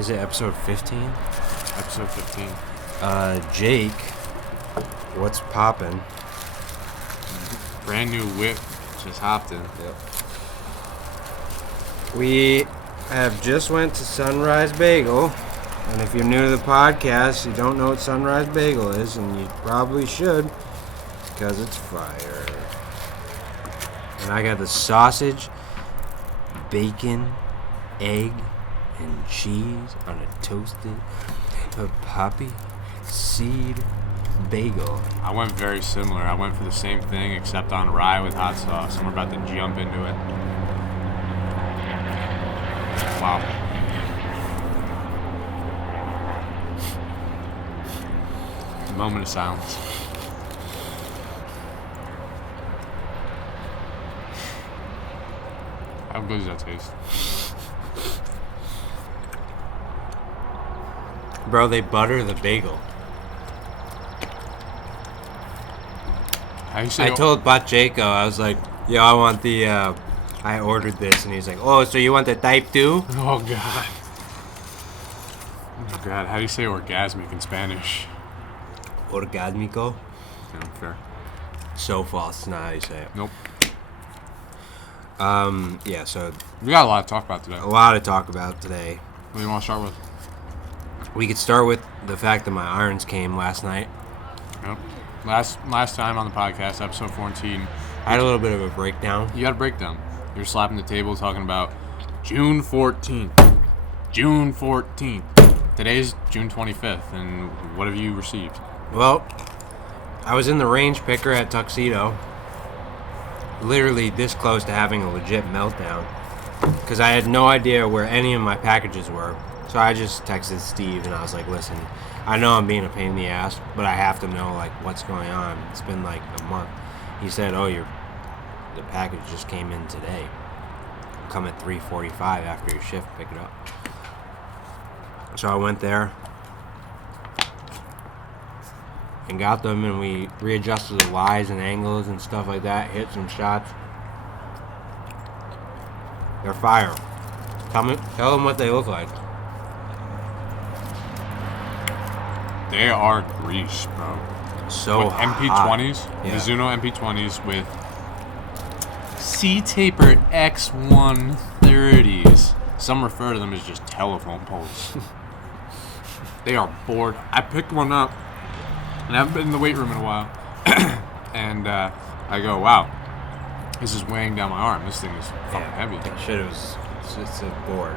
Is it episode 15? Episode 15. Jake, what's poppin'? Brand new whip just hopped in. Yep. We have just went to Sunrise Bagel, and if you're new to the podcast, you don't know what Sunrise Bagel is, and you probably should, because it's fire. And I got the sausage, bacon, egg, and cheese on a toasted poppy seed bagel. I went very similar. I went for the same thing except on rye with hot sauce, and we're about to jump into it. Wow. Moment of silence. How good does that taste? Bro, they butter the bagel. How you say I told Pacheco, I was like, yo, I want the, I ordered this, and he's like, oh, so you want the type 2? Oh, God. Oh, God. How do you say orgasmic in Spanish? Orgasmico? Yeah, fair. So false, not how you say it. Nope. Yeah, so We got a lot to talk about today. a lot to talk about today. What do you want to start with? We could start with the fact that my irons came last night. Yep. Last time on the podcast, episode 14, I had a little bit of a breakdown. you got a breakdown. You're slapping the table talking about June 14th. June 14th. Today's June 25th, and what have you received? Well, I was in the range picker at Tuxedo, literally this close to having a legit meltdown, because I had no idea where any of my packages were. So I just texted Steve and I was like, listen, I know I'm being a pain in the ass, but I have to know like what's going on. It's been like a month. He said, oh, the package just came in today. Come at 3:45 after your shift, pick it up. So I went there and got them, and we readjusted the lies and angles and stuff like that, hit some shots. They're fire. Tell them what they look like. They are grease, bro. So with hot. MP20s, Yeah. Mizuno MP20s with C-taper X130s. Some refer to them as just telephone poles. They are bored. I picked one up, and I haven't been in the weight room in a while. And I go, wow, this is weighing down my arm. This thing is fucking heavy. Shit, it's a board.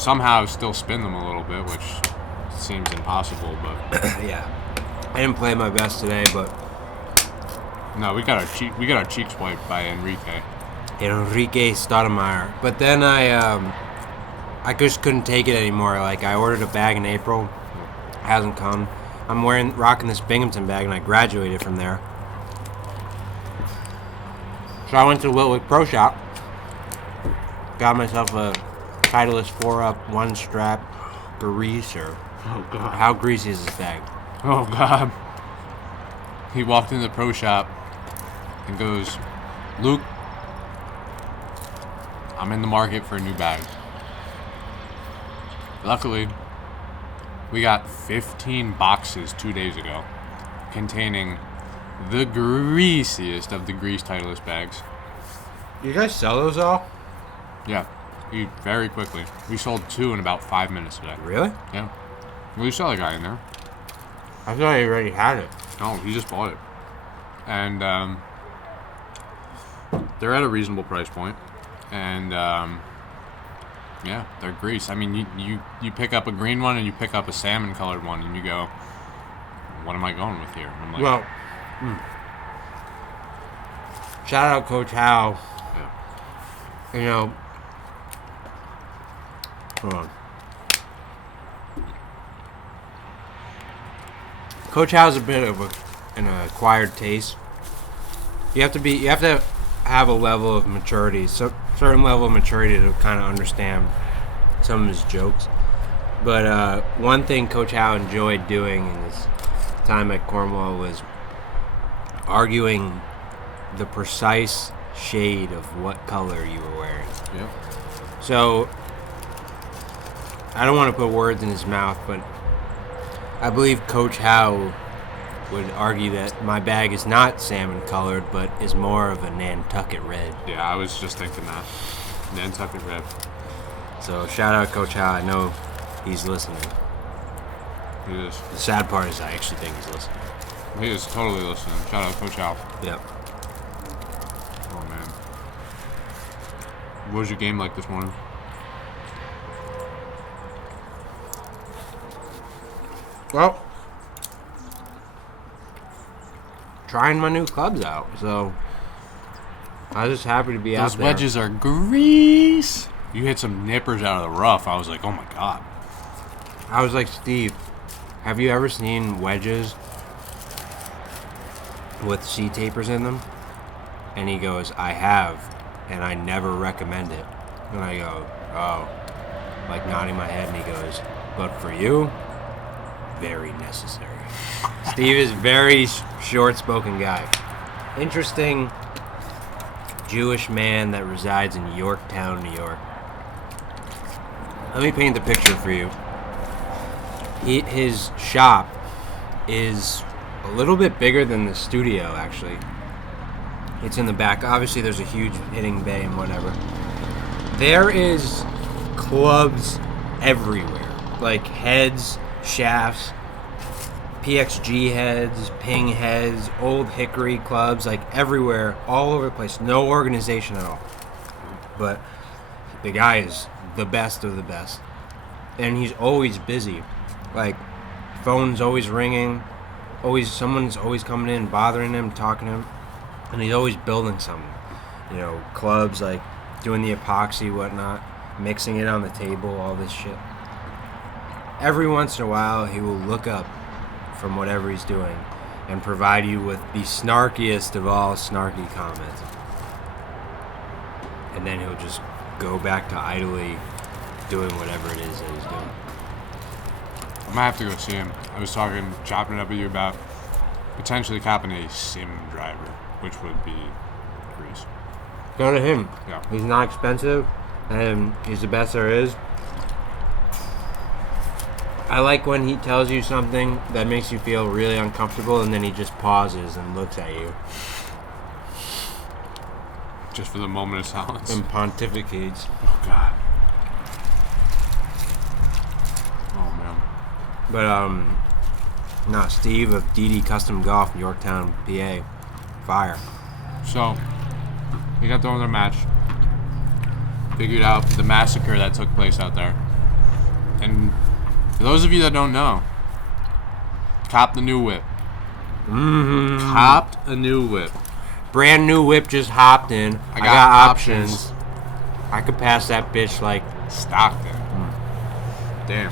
Somehow I still spin them a little bit, which seems impossible, but Yeah. I didn't play my best today, but no, we got our cheeks wiped by Enrique. Enrique Stoudemire. But then I just couldn't take it anymore. Like, I ordered a bag in April. It hasn't come. I'm rocking this Binghamton bag, and I graduated from there. So I went to Litwick Pro Shop. Got myself a Titleist 4-up, 1-strap greaser. Oh, God. How greasy is this bag? Oh, God. He walked into the pro shop and goes, Luke, I'm in the market for a new bag. Luckily, we got 15 boxes 2 days ago containing the greasiest of the grease Titleist bags. You guys sell those all? Yeah, very quickly. We sold 2 in about 5 minutes today. Really? Yeah. Well, you saw the guy in there. I thought you already had it. No, he just bought it. And they're at a reasonable price point. And yeah, they're grease. I mean, you pick up a green one and you pick up a salmon colored one and you go, what am I going with here? I'm like, Well, shout out Coach Howe. yeah. You know, hold on. Coach Howe's a bit of an acquired taste. You have to have a level of maturity, certain level of maturity to kind of understand some of his jokes. But one thing Coach Howe enjoyed doing in his time at Cornwall was arguing the precise shade of what color you were wearing. Yep. So I don't want to put words in his mouth, but I believe Coach Howe would argue that my bag is not salmon colored, but is more of a Nantucket red. Yeah, I was just thinking that. Nantucket red. So shout out Coach Howe. I know he's listening. He is. The sad part is I actually think he's listening. He is totally listening. Shout out Coach Al. Yep. Oh, man. What was your game like this morning? Well, trying my new clubs out, so I was just happy to be out Those there. wedges are grease. You hit some nippers out of the rough. I was like, oh my god. I was like, Steve, have you ever seen wedges with C-tapers in them? And he goes, I have, and I never recommend it. And I go, oh, like nodding my head, and he goes, but for you, very necessary. Steve is very short-spoken guy. Interesting Jewish man that resides in Yorktown, New York. Let me paint the picture for you. His shop is a little bit bigger than the studio, actually. It's in the back. Obviously, there's a huge hitting bay and whatever. There is clubs everywhere. Like heads, shafts, PXG heads, ping heads, old hickory clubs, like everywhere, all over the place. No organization at all. But the guy is the best of the best. And he's always busy. Like, phone's always ringing. Someone's always coming in, bothering him, talking to him. And he's always building something. You know, clubs, like doing the epoxy, whatnot, mixing it on the table, all this shit. Every once in a while, he will look up from whatever he's doing and provide you with the snarkiest of all snarky comments. And then he'll just go back to idly doing whatever it is that he's doing. I might have to go see him. I was chopping it up with you about potentially copping a sim driver, which would be grease. Go to him. Yeah. He's not expensive, and he's the best there is. I like when he tells you something that makes you feel really uncomfortable, and then he just pauses and looks at you. Just for the moment of silence. And pontificates. Oh, God. Oh, man. But, no, Steve of DD Custom Golf, Yorktown, PA. Fire. So, we got done with our match. Figured out the massacre that took place out there. And for those of you that don't know, copped the new whip. Mm-hmm. Copped a new whip. Brand new whip just hopped in. I got options. I could pass that bitch like Stockton. Damn.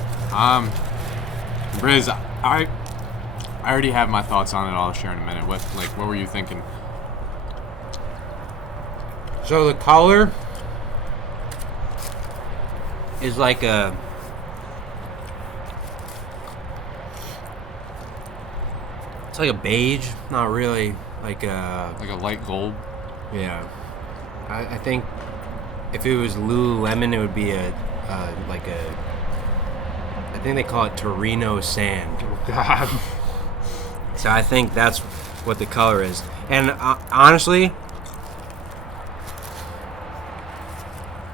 Briz, I already have my thoughts on it. I'll share in a minute. What were you thinking? So the color is like a it's like a beige, not really like a light gold. yeah. I think if it was Lululemon, it would be a I think they call it Torino sand. Oh, God. So I think that's what the color is. And honestly,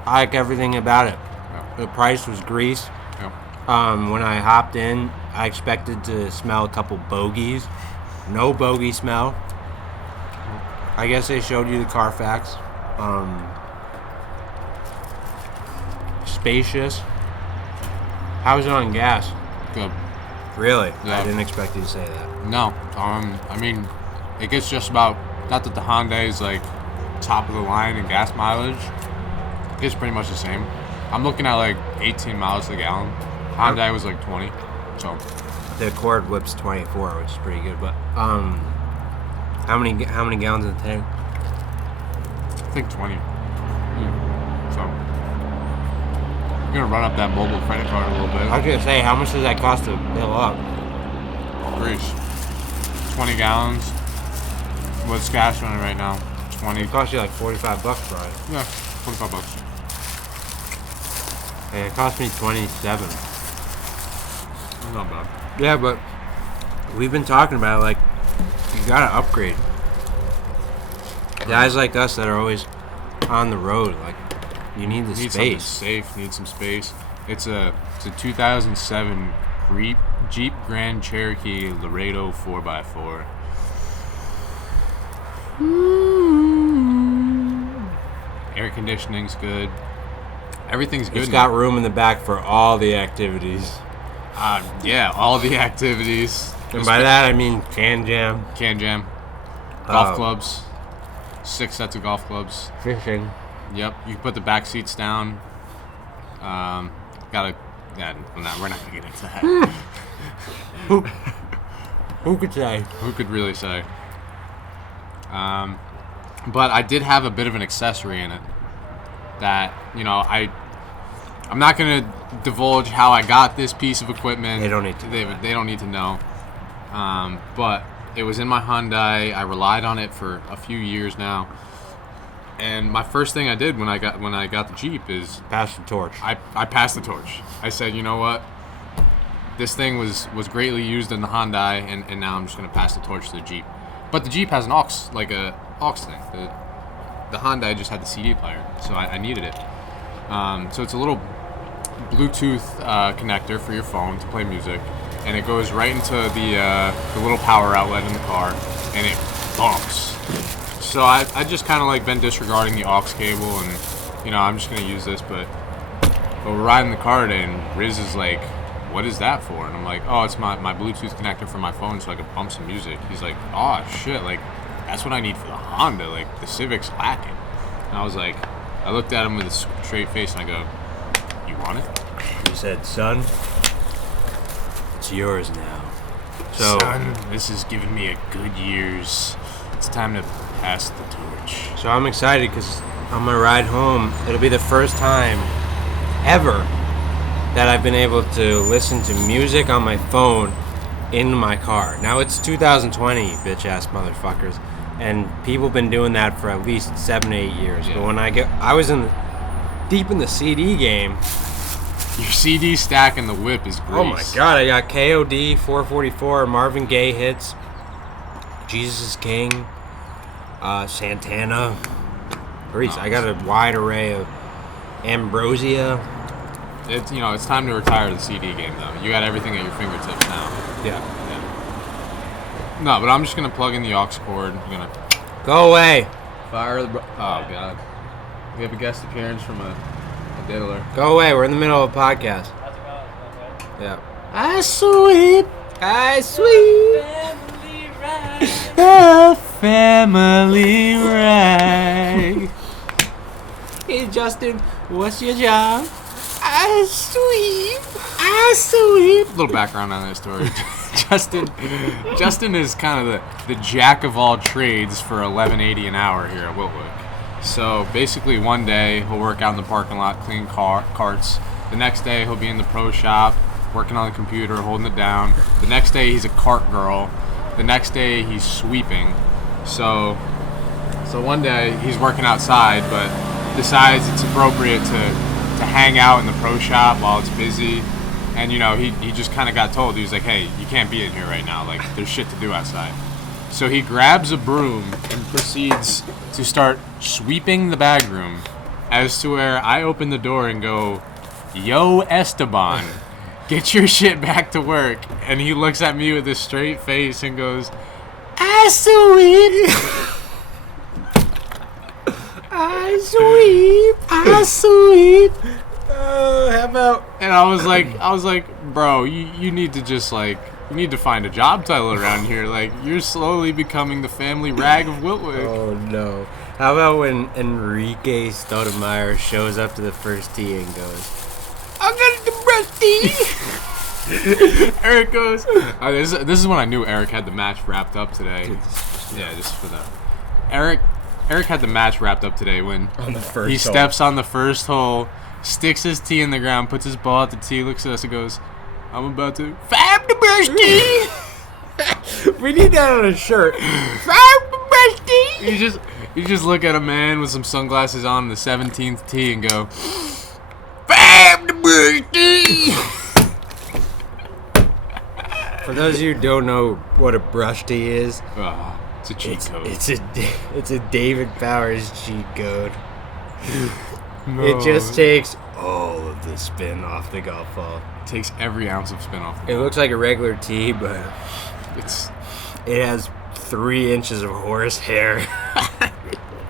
I like everything about it. Yeah. The price was grease. Yeah. When I hopped in, I expected to smell a couple bogeys. No bogey smell. I guess they showed you the Carfax. Spacious. How's it on gas? Good. Really? Yeah. I didn't expect you to say that. No. I mean, it gets just about, not that the Hyundai is like top of the line in gas mileage. It gets pretty much the same. I'm looking at like 18 miles a gallon. Hyundai was like 20. So The Accord whips 24, which is pretty good. But how many gallons in the tank? I think 20. So I'm gonna run up that mobile credit card a little bit. I was gonna say, how much does that cost to fill up? Grease. 20 gallons. What's gas running right now? 20. It costs you like $45 probably. Yeah, $45. And it cost me $27. Not bad. Yeah, but we've been talking about like you gotta upgrade. Guys like us that are always on the road, like you need the Need something space. safe. Need some space. It's a 2007 Jeep Grand Cherokee Laredo 4x4. Air conditioning's good. Everything's good. It's got room in the back for all the activities. Yeah, all the activities. And by that I mean can jam, Can jam, golf clubs, 6 sets of golf clubs. fishing. Yep, you can put the back seats down. We're not gonna get into that. Who could say? Who could really say? But I did have a bit of an accessory in it that, I'm not gonna divulge how I got this piece of equipment. They don't need to. They don't need to know. But it was in my Hyundai. I relied on it for a few years now. And my first thing I did when I got the Jeep is Pass the torch. I passed the torch. I said, you know what? This thing was greatly used in the Hyundai, and now I'm just gonna pass the torch to the Jeep. But the Jeep has an aux thing. The Hyundai just had the CD player, so I needed it. So it's a little Bluetooth connector for your phone to play music, and it goes right into the little power outlet in the car, and it bumps. So I just kind of like been disregarding the aux cable, and I'm just gonna use this. But we're riding the car today, and Riz is like, "What is that for?" And I'm like, "Oh, it's my Bluetooth connector for my phone, so I can bump some music." He's like, "Oh shit, like that's what I need for the Honda. Like the Civic's lacking." And I was like, I looked at him with a straight face, and I go, "You want it?" He said, "Son, it's yours now." So, Son, this has given me a good years. It's time to pass the torch. so I'm excited because on my ride home, it'll be the first time ever that I've been able to listen to music on my phone in my car. Now it's 2020, bitch ass motherfuckers, and people been doing that for at least 7 to 8 years. Yeah. But when I was deep in the CD game. Your CD stack in the whip is grease. Oh my god, I got KOD, 444, Marvin Gaye hits, Jesus is King, Santana. Grease. I got a wide array of Ambrosia. It's time to retire the CD game though. You got everything at your fingertips now. Yeah. No, but I'm just gonna plug in the aux cord. I'm gonna Go away. fire the. Oh god. We have a guest appearance from a diddler. Go away. We're in the middle of a podcast. Yeah. I sweep. I sweet. The family rag. Hey Justin, what's your job? I sweep. Little background on that story. Justin is kind of the jack of all trades for $11.80 an hour here at Wiltwick. So basically, one day he'll work out in the parking lot, clean carts. The next day he'll be in the pro shop, working on the computer, holding it down. The next day he's a cart girl. The next day he's sweeping. So one day he's working outside, but decides it's appropriate to hang out in the pro shop while it's busy. And he just kind of got told, he was like, "Hey, you can't be in here right now. Like there's shit to do outside." So he grabs a broom and proceeds to start sweeping the bag room, as to where I open the door and go, "Yo, Esteban, get your shit back to work." And he looks at me with a straight face and goes, "I sweep. I sweep. I sweep." How about? And I was like, "Bro, you need to just you need to find a job title around here. Like, you're slowly becoming the family rag of Wiltwick." Oh no. How about when Enrique Stoudemire shows up to the first tee and goes, "I got the breast tee." Erik goes, this is when I knew Erik had the match wrapped up today. Yeah, just for that. Erik had the match wrapped up today when On the first he hole. steps on the first hole, sticks his tee in the ground, puts his ball at the tee, looks at us and goes, "I'm about to fab the breast tee." We need that on a shirt. Fab the breast tee. You just look at a man with some sunglasses on the 17th tee and go, "Fab the breast birthday. For those of you who don't know what a brush tee is, Oh, it's a cheat code. it's a David Powers cheat code. No. It just takes all of the spin off the golf ball. It takes every ounce of spin off the It ball. looks like a regular tee, but it has 3 inches of horse hair.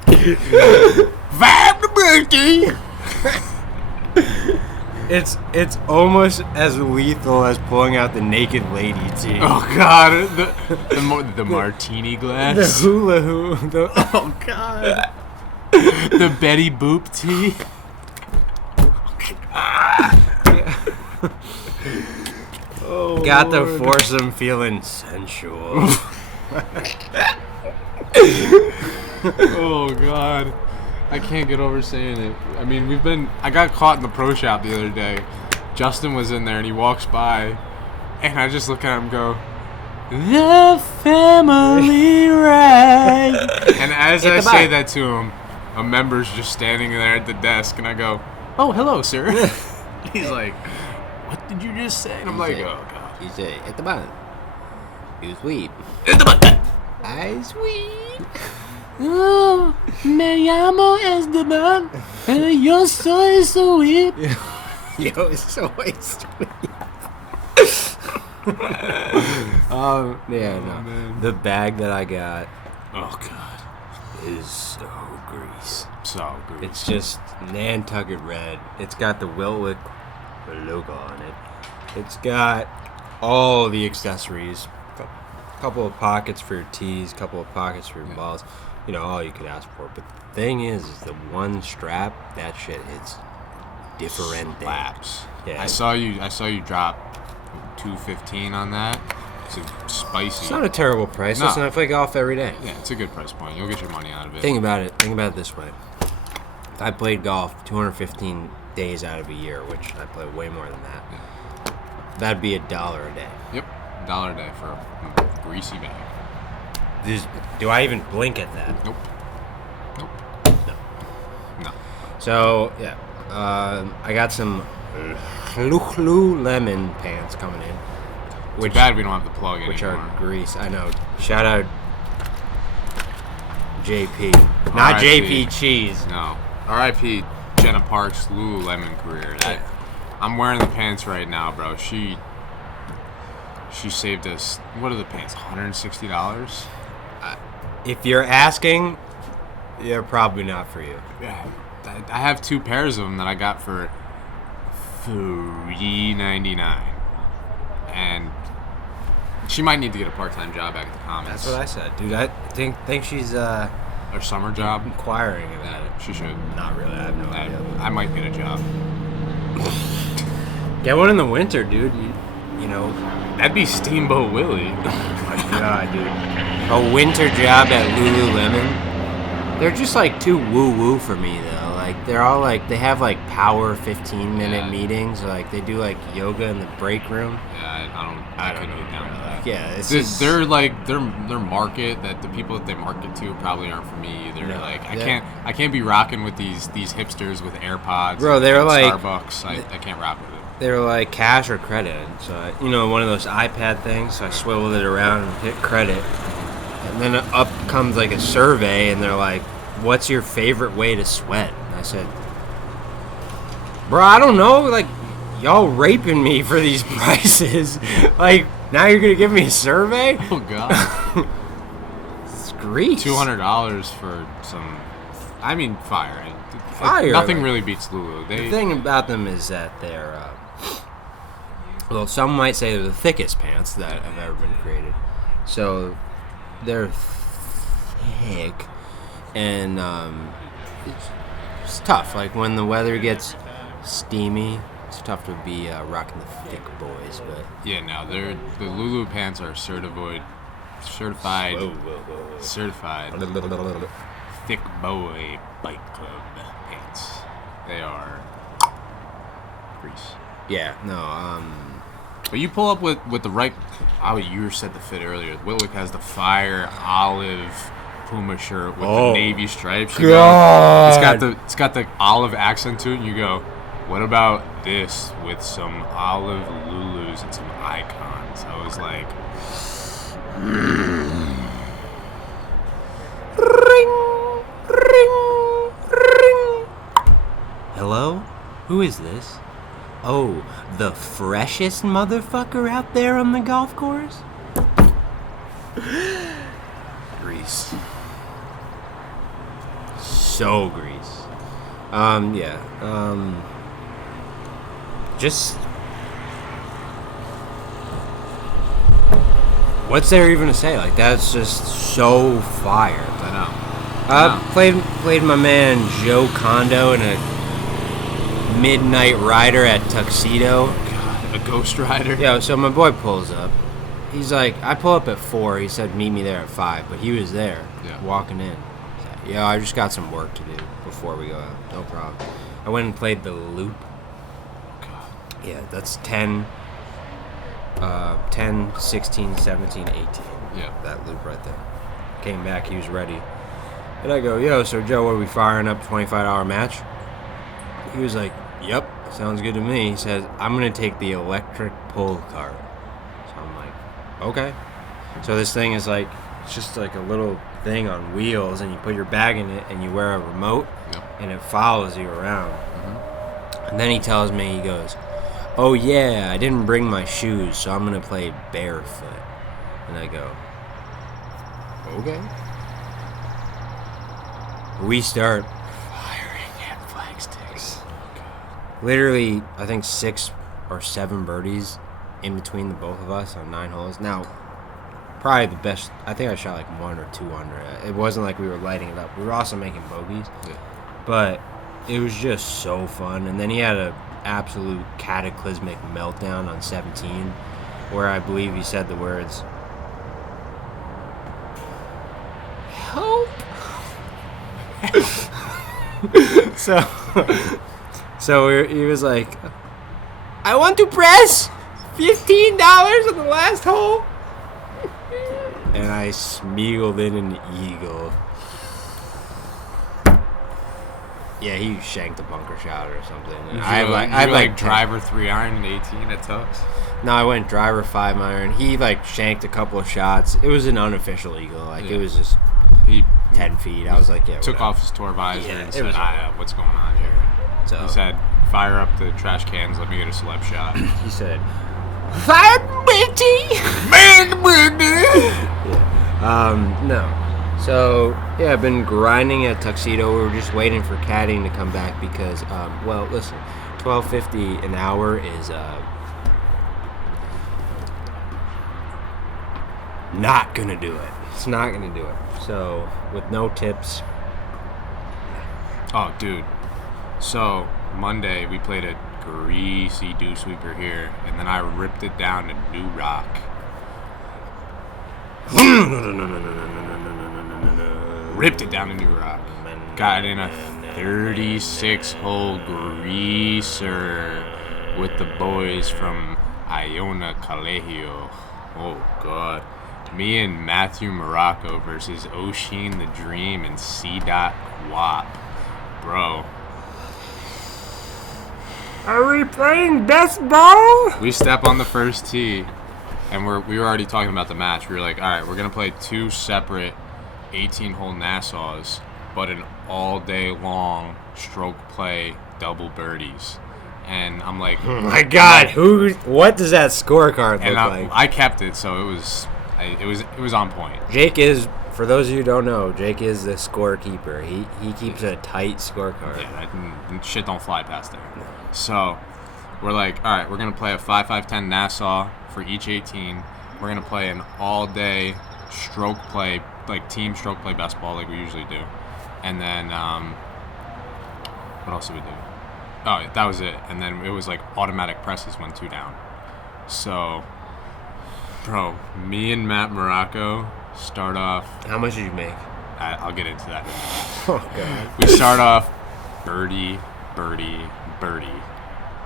Vibe the birthday. It's almost as lethal as pulling out the naked lady tee. Oh God, the martini The glass. hula hoop. Oh God. The Betty Boop tea. Oh, Got the Lord. foursome feeling sensual. Oh God, I can't get over saying it. I mean, I got caught in the pro shop the other day. Justin was in there and he walks by, and I just look at him and go, "The family rag." And as Hit I the say button. that to him, a member's just standing there at the desk, and I go, "Oh, hello, sir." He's like, "What did you just say?" And I'm like, "Oh God." You say, at the bottom. You sweep. Hit the button. I sweep. Oh, me llamo Esteban, and yo soy sweet. Yo, it's so sweet. Yeah, no. man. The bag that I got Oh God, is so grease. so good. It's just Nantucket red. It's got the Wilwick logo on it. It's got all the accessories. Couple of pockets for your tees, couple of pockets for your balls. You know, all you could ask for. But the thing is the one strap, that shit hits different. Slaps. Yeah. I saw you drop $215 on that. It's a spicy. It's not a terrible price. No. Listen, I play golf every day. Yeah, it's a good price point. You'll get your money out of it. Think about it this way. If I played golf 215 days out of a year, which I play way more than that, that'd be $1 a day. Yep, $1 a day for a greasy bag. Do I even blink at that? Nope. Nope. No. So, yeah. I got some Lululemon pants coming in. Which bad we don't have the plug Which anymore. are grease. I know. Shout out JP. Not R.I.P. JP Cheese. No. R.I.P. Jenna Parks' Lululemon career. I'm wearing the pants right now, bro. She saved us. What are the pants? $160. If you're asking, they're probably not for you. Yeah. I have 2 pairs of them that I got for $3.99, and she might need to get a part-time job back at the Commons. That's what I said, dude. I think she's Her summer job. inquiring about Yeah, it. she should. Not really. I have no idea. I might get a job. Get one in the winter, dude. You know. That'd be Steamboat Willie. Oh my god, dude. A winter job at Lululemon. They're just like too woo-woo for me, though. Like, they're all like, they have like power 15-minute meetings. Like, they do like yoga in the break room. Yeah, I couldn't get down with that. Yeah, it's They're, just, they're like their market, that the people that they market to probably aren't for me either. No, Like I yeah. can't be rocking with these hipsters with AirPods. Bro, they're and like- Starbucks. I can't rock with it. they're like cash or credit. So, one of those iPad things. So I swiveled it around and hit credit. And then up comes like a survey, and they're like, what's your favorite way to sweat? And I said, bro, I don't know. Like, y'all raping me for these prices. Like, now you're going to give me a survey? Oh God, It's grease. $200 for some. I mean, fire. Fire, Nothing like- really beats Lulu. The thing about them is that they're, well, some might say they're the thickest pants that have ever been created. So they're thick, and it's tough. Like when the weather gets steamy, it's tough to be rocking the thick boys. But Yeah, no, the Lulu pants are certified thick boy bike club pants. They are grease. yeah, no, But you pull up with the right. Oh, you said the fit earlier. Wilwick has the fire olive Puma shirt with the navy stripes. You go, God. it's got the olive accent to it. And you go, what about this with some olive Lulus and some icons. I was like, Ring, ring, ring. Hello? Who is this? Oh, the freshest motherfucker out there on the golf course? Grease. So grease. Just... What's there even to say? Like, that's just so fire. I know. Played my man Joe Kondo in a midnight rider at Tuxedo. God, a Ghost Rider? Yeah, so my boy pulls up. He's like, I pull up at 4. He said, meet me there at 5. But he was there, walking in. Yeah, I just got some work to do before we go out. No problem. I went and played the loop. God. Yeah, that's 10, 16, 17, 18. Yeah. That loop right there. Came back, he was ready. And I go, yo, so Joe, what are we firing up, $25 match? He was like, yep, sounds good to me. He says, I'm going to take the electric pull cart. So I'm like, okay. So this thing is like, it's just like a little thing on wheels, and you put your bag in it, and you wear a remote, and it follows you around. Mm-hmm. And then he tells me, he goes, oh yeah, I didn't bring my shoes, so I'm going to play barefoot. And I go, okay. We start firing at flag sticks. Literally, I think 6 or 7 birdies in between the both of us on 9 holes. Now, probably the best. I think I shot like 1 or 2 under. It wasn't like we were lighting it up. We were also making bogeys. Yeah. But it was just so fun. And then he had a absolute cataclysmic meltdown on 17, where I believe he said the words, help. So he was like, I want to press $15 on the last hole. And I smuggled in an eagle. Yeah, he shanked a bunker shot or something. And I like driver 3-iron and 18 at Tux. No, I went driver 5-iron. He like shanked a couple of shots. It was an unofficial eagle. Like it was just 10 feet. I was like, yeah. Took off his tour visor and said, what's going on here? So he said, fire up the trash cans. Let me get a celeb shot. He said, fire Betty! No. So, yeah, I've been grinding at Tuxedo. We were just waiting for caddying to come back because, well, listen, $12.50 an hour is not going to do it. It's not going to do it. So, with no tips. Oh, dude. So, Monday, we played a greasy dew sweeper here, and then I ripped it down to New Rock. Ripped it down to New Rock. Got in a 36-hole greaser with the boys from Iona Colegio. Oh, God. Me and Matthew Morocco versus Oshin the Dream and C-Dot Quap. Bro. Are we playing best ball? We step on the first tee, and we were already talking about the match. We were like, all right, we're going to play 2 separate 18-hole Nassaus, but an all-day long stroke play double birdies. And I'm like, oh my God, what does that scorecard look like? I kept it, so it was on point. Jake is, for those of you who don't know, Jake is the scorekeeper. He keeps a tight scorecard. Yeah, shit don't fly past there. No. So we're like, all right, we're gonna play a 5-5-10 Nassau for each 18. We're gonna play an all-day stroke play, like team stroke play best ball, like we usually do. And then what else did we do? Oh, that was it. And then it was like automatic presses when 2 down. So, bro, me and Matt Morocco start off. How much did you make? I'll get into that. Oh, God. We start off birdie, birdie, birdie.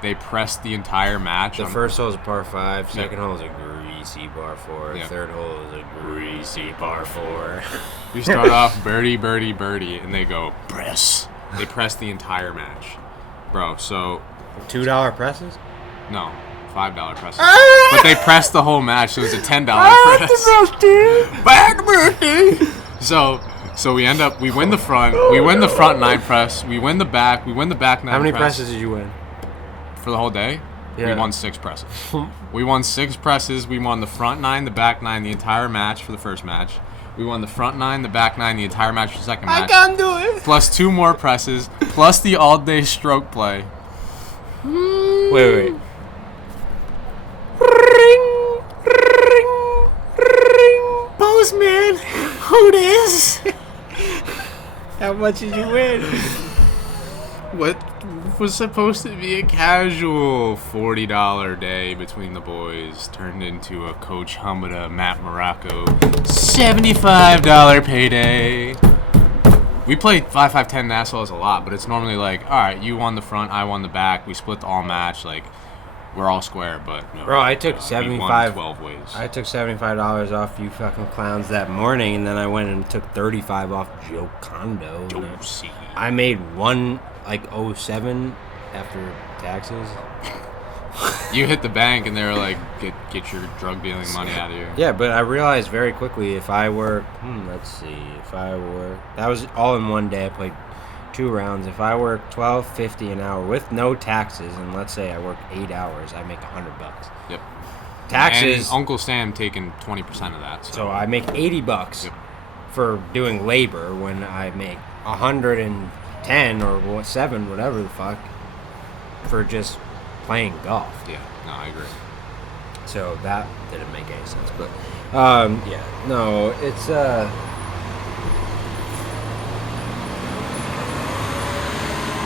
They pressed the entire match. The first hole is a par 5. Second hole is a greasy par 4. Yeah. Third hole is a greasy par 4. We start off birdie, birdie, birdie, and they go press. They press the entire match. Bro, so $2 presses? No, $5 presses. But they pressed the whole match, so it was a $10 press. Back birthday. So we win the front 9 press, we win the back 9 press. How many presses did you win? For the whole day? Yeah. We won 6 presses. We won 6 presses. We won the front 9, the back 9, the entire match for the first match. We won the front 9, the back 9, the entire match for the second match. I can't do it. Plus 2 more presses, plus the all-day stroke play. Wait. Ring. Postman. Who this? How much did you win? What was supposed to be a casual $40 day between the boys turned into a Coach Hamada, Matt Morocco $75 payday. We play 5-5-10 Nassau's a lot, but it's normally like, all right, you won the front, I won the back, we split the all match, like we're all square. But no, bro, I took we 75. won 12 ways. I took $75 off you fucking clowns that morning, and then I went and took 35 off Joe Kondo. Josie. I made one like 07 after taxes. You hit the bank and they were like, get your drug dealing money out of here. Yeah, but I realized very quickly if I work, that was all in one day. I played 2 rounds. If I work $12.50 an hour with no taxes, and let's say I work 8 hours, I make $100. Yep. Taxes. And Uncle Sam taking 20% of that. So I make $80 Yep. for doing labor when I make 110 or 7, whatever the fuck, for just playing golf. Yeah, no, I agree. So that didn't make any sense, but yeah, no, it's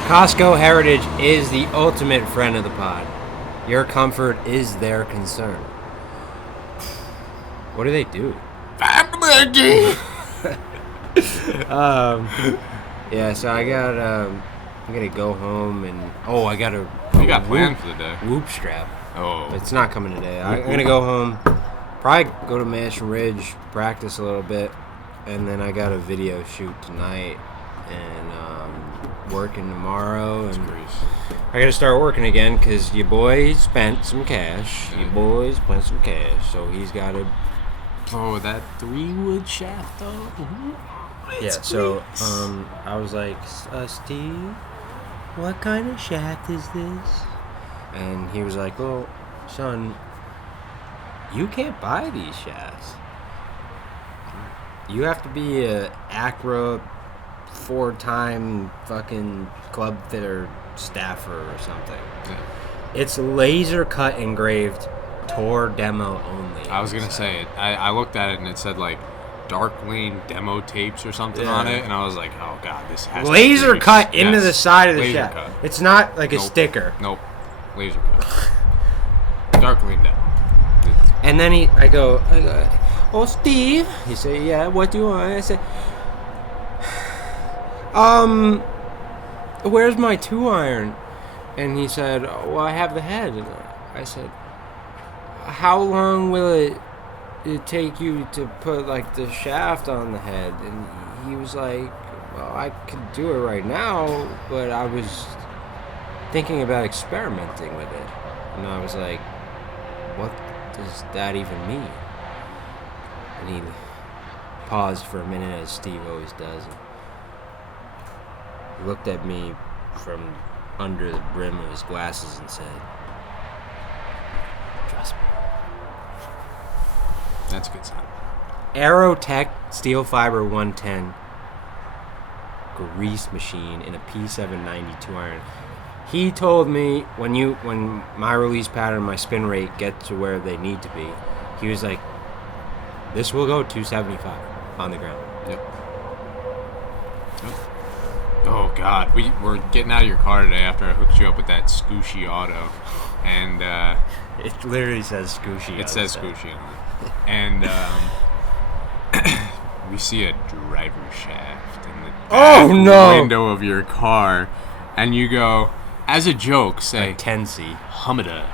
Costco Heritage is the ultimate friend of the pod. Your comfort is their concern. What do they do? Yeah, so I gotta go home and I gotta. You got planned for the day. Whoop strap. Oh. It's not coming today. I'm gonna go home, probably go to Mansion Ridge, practice a little bit, and then I got a video shoot tonight and working tomorrow. And I gotta start working again because your boy spent some cash. So he's gotta. Oh, that 3-wood shaft though. Yeah. So I was like, Steve, what kind of shaft is this? And he was like, well, son, you can't buy these shafts. You have to be a Acra 4-time fucking club fitter staffer or something. Yeah. It's laser cut engraved tour demo only. I was gonna say it. I looked at it and it said like Dark Lane demo tapes or something on it, and I was like, oh god, this has laser to cut into the side of the shaft. Cut. It's not like a sticker. Nope. Laser cut. Dark Lane demo. And then I go, oh Steve. He said, yeah, what do you want? I said, where's my 2-iron? And he said, well, I have the head. And I said, how long will it take you to put like the shaft on the head? And he was like, well, I could do it right now, but I was thinking about experimenting with it. And I was like, what does that even mean? And he paused for a minute, as Steve always does. He looked at me from under the brim of his glasses and said, trust me. That's a good sign. Aerotech Steel Fiber 110 grease machine in a P792 iron. He told me when my release pattern and my spin rate get to where they need to be, he was like, this will go 275 on the ground. Yep. Oh god, we're getting out of your car today after I hooked you up with that Scooshy auto, and it literally says Scooshy. It says Scooshy on it. And we see a driver shaft in the back window of your car, and you go, as a joke, say, like Tensei, Hamada,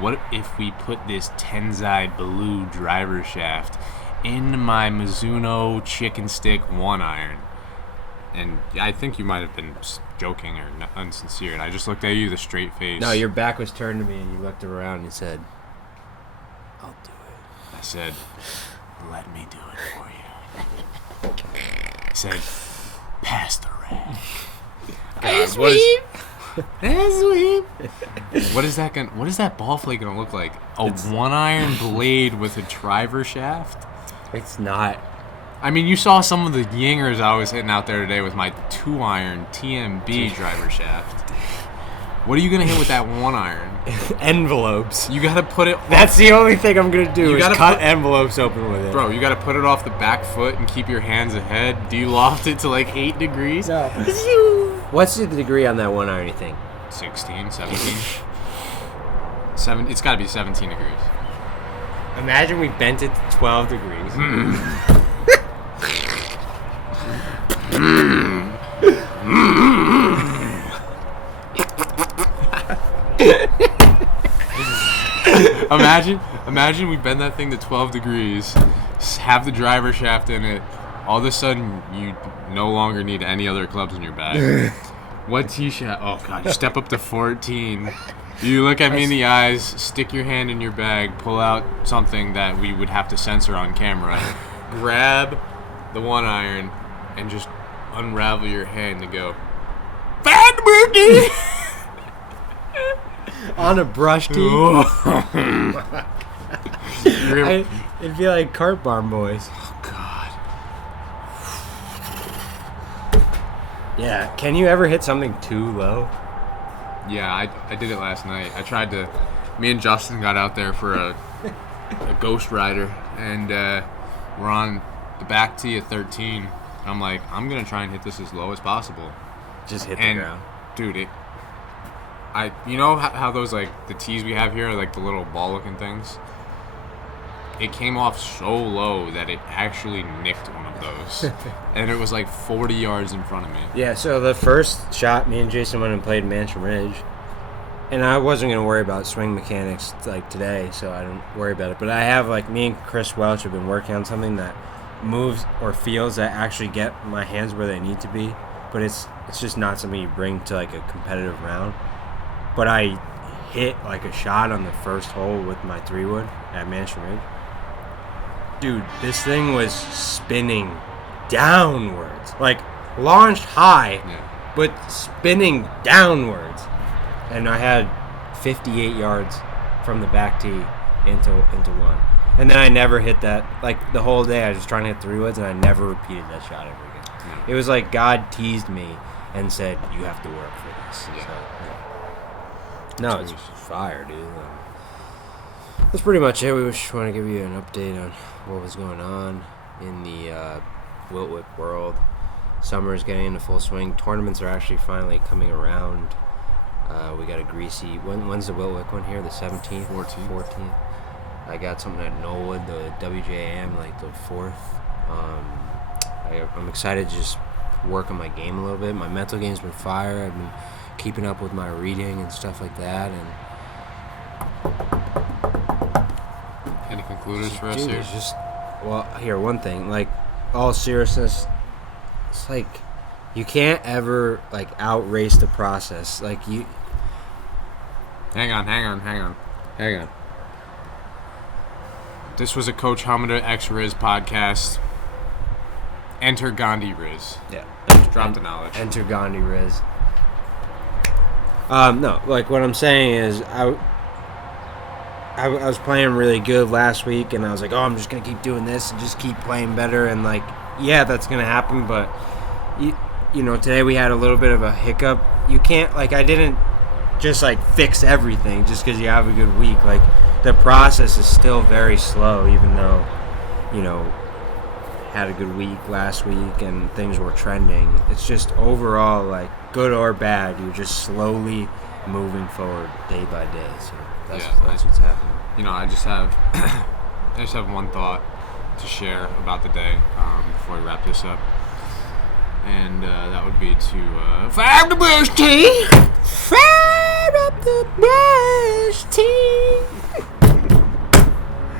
what if we put this Tensei blue driver shaft in my Mizuno chicken stick 1-iron? And I think you might have been joking or unsincere. And I just looked at you with a straight face. No, your back was turned to me, and you looked around and you said, "I'll do it." I said, "Let me do it for you." I said, "Pass the rag." Sweep. Sweep. What is that ball flake gonna look like? It's 1-iron blade with a driver shaft? It's not. I mean, you saw some of the yingers I was hitting out there today with my 2-iron TMB driver shaft. What are you gonna hit with that 1-iron? Envelopes. You gotta put it. That's the only thing I'm gonna do. You is gotta cut put envelopes open with it, bro. You gotta put it off the back foot and keep your hands ahead. Do you loft it to like 8 degrees? No. What's the degree on that 1-iron, you think? 16, 17. It's gotta be 17 degrees. Imagine we bent it to 12 degrees. Imagine we bend that thing to 12 degrees, have the driver shaft in it. All of a sudden, you no longer need any other clubs in your bag. What tee shot? Oh god, you step up to 14. You look at me in the eyes, stick your hand in your bag, pull out something that we would have to censor on camera, grab the 1-iron, and just unravel your hand and go, "Bad boogie!" On a brush tee. It'd be like Cart Barn Boys. Oh god. Yeah. Can you ever hit something too low? Yeah, I did it last night. Me and Justin got out there for a Ghost Rider, and we're on the back tee at 13. I'm like, I'm gonna try and hit this as low as possible. Just hit the ground. Dude, you know how those, like, the tees we have here are like the little ball looking things? It came off so low that it actually nicked one of those. And it was like 40 yards in front of me. Yeah, so the first shot, me and Jason went and played Mansion Ridge. And I wasn't going to worry about swing mechanics like today, so I don't worry about it. But I have, like, me and Chris Welch have been working on something that moves or feels that actually get my hands where they need to be. But it's just not something you bring to, like, a competitive round. But I hit, like, a shot on the first hole with my 3-wood at Mansion Ridge. Dude, this thing was spinning downwards. Like, launched high, but spinning downwards. And I had 58 yards from the back tee into one. And then I never hit that. Like, the whole day I was just trying to hit 3-woods, and I never repeated that shot ever again. Yeah. It was like God teased me and said, "You have to work for this." Yeah. So, no, it's fire, dude. That's pretty much it. We just want to give you an update on what was going on in the Wilt Whip world. Summer is getting into full swing. Tournaments are actually finally coming around. We got a greasy... When's the Wilt Whip one here? The 17th? 14th. I got something at Knollwood, the WJAM, like the 4th. I'm excited to just work on my game a little bit. My mental game's been fire. I've been keeping up with my reading and stuff like that. And any concluders for us dude, here? It's just... Well, here, one thing. Like, all seriousness, it's like... You can't ever, like, outrace the process. Like, you... Hang on. This was a Coach Hamada X Riz podcast. Enter Gandhi Riz. Yeah. Drop the knowledge. Enter Gandhi Riz. No, like, what I'm saying is, I was playing really good last week, and I was like, oh, I'm just going to keep doing this and just keep playing better. And, like, yeah, that's going to happen, but, you know, today we had a little bit of a hiccup. You can't, like, I didn't just, like, fix everything just because you have a good week. Like, the process is still very slow, even though, you know, had a good week last week and things were trending. It's just overall, like, good or bad, you're just slowly moving forward day by day. So that's what's happening. You know, I just have one thought to share about the day before we wrap this up. And that would be to fire up the bush tea. Fire up the bush tea.